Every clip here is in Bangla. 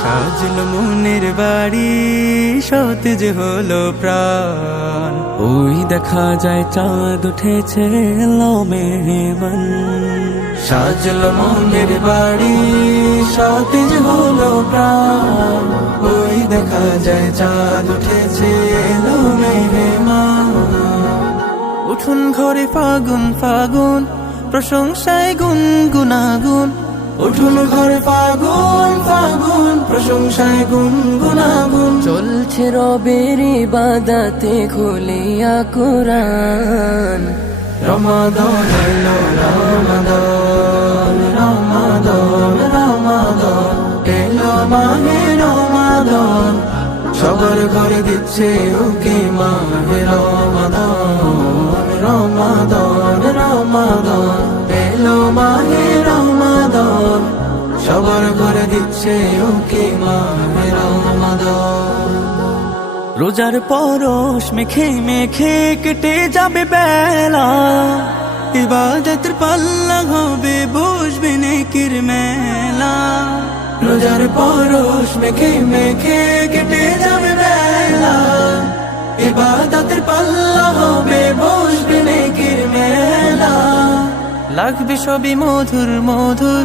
সাজল মনের বাড়ি সতেজ হলো প্রাণ, ওই দেখা যায় চাঁদ উঠেছে এলো মেহমান। সাজল মনের বাড়ি সতেজ হলো প্রাণ, ওই দেখা যায় চাঁদ উঠেছে এলো মেহমান। উঠুন ঘরে ফাগুন ফাগুন, প্রশংসায় গুনগুনাগুন। উঠুন ঘরে ফাগুন ফাগুন, প্রশংসায় গুনগুনাগুন। চলছে রবের ইবাদতে খুলিয়া কুরআন। রমাদান এলো রমাদান, রমাদান রমাদান এলো মাহে রমাদান। সবার ঘরে দিচ্ছে উকি মাহে রমাদান, রমাদান রমাদান এলো মাহে রমাদান। সবার ঘরে দিচ্ছে উকি মাহে রমাদান। রোজার পরশ মেখে মেখে কেটে যাবে বেলা, ইবাদতের পাল্লা হবে বসবে নেকির মেলা। রোজার পরশ মেখে মেখে কেটে যাবে বেলা, ইবাদতের পাল্লা হবে বসবে নেকির মেলা। লাগবে সবই মধুর মধুর,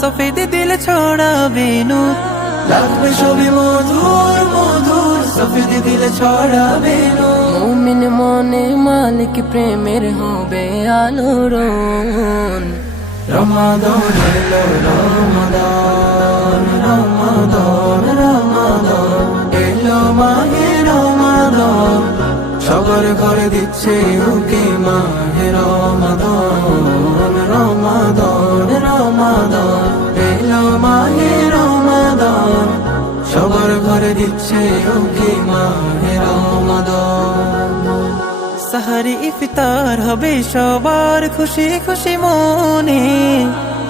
সফেদ দিল ছড়াবে নূর। লাগবে সবই মধুর মধুর, সফেদ দিল ছড়াবে নূর। মুমিন মনে মালিক প্রেমের হবে আলোড়ন। রমাদান এলো রমাদান, রমাদান রমাদান এলো মাহে রমাদান। সবার ঘরে দিচ্ছে উকি মাহে রমাদান, রমাদান রমাদান এলো মাহে রমাদান। সবার ঘরে দিচ্ছে উকি মাহে রমাদান। সাহারি ইফতার হবে সবার খুশি খুশি মনে,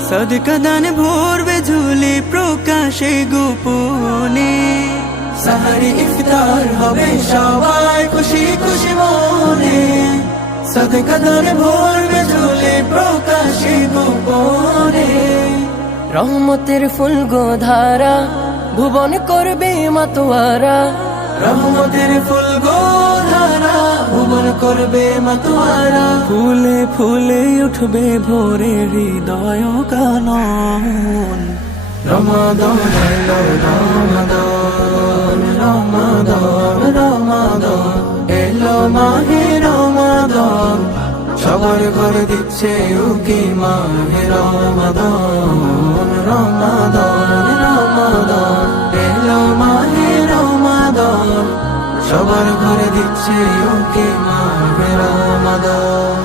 সদকা দান ভরবে ঝুলি প্রকাশে গোপনে। সাহারি ইফতার হবে সবাই খুশি খুশি মনে, সদকা দান ভরবে ঝুলি প্রকাশে গোপনে। রহমতের ফুল গোধারা ভুবন করবে মাতোয়ারা। রহমতের ফুল গোধারা ভুবন করবে মাতোয়ারা। ফুলে ফুলে উঠবে ভোরে হৃদয় কানন। রমাদান এলো রমাদান, রমাদান রমাদান এলো মাহে রমাদান। সবার ঘরে দিচ্ছে উকি মাহে রমাদান, রমাদান রমাদান এলো মাহে রমাদান। সবার ঘরে দিচ্ছে উকি মাহে রমাদান।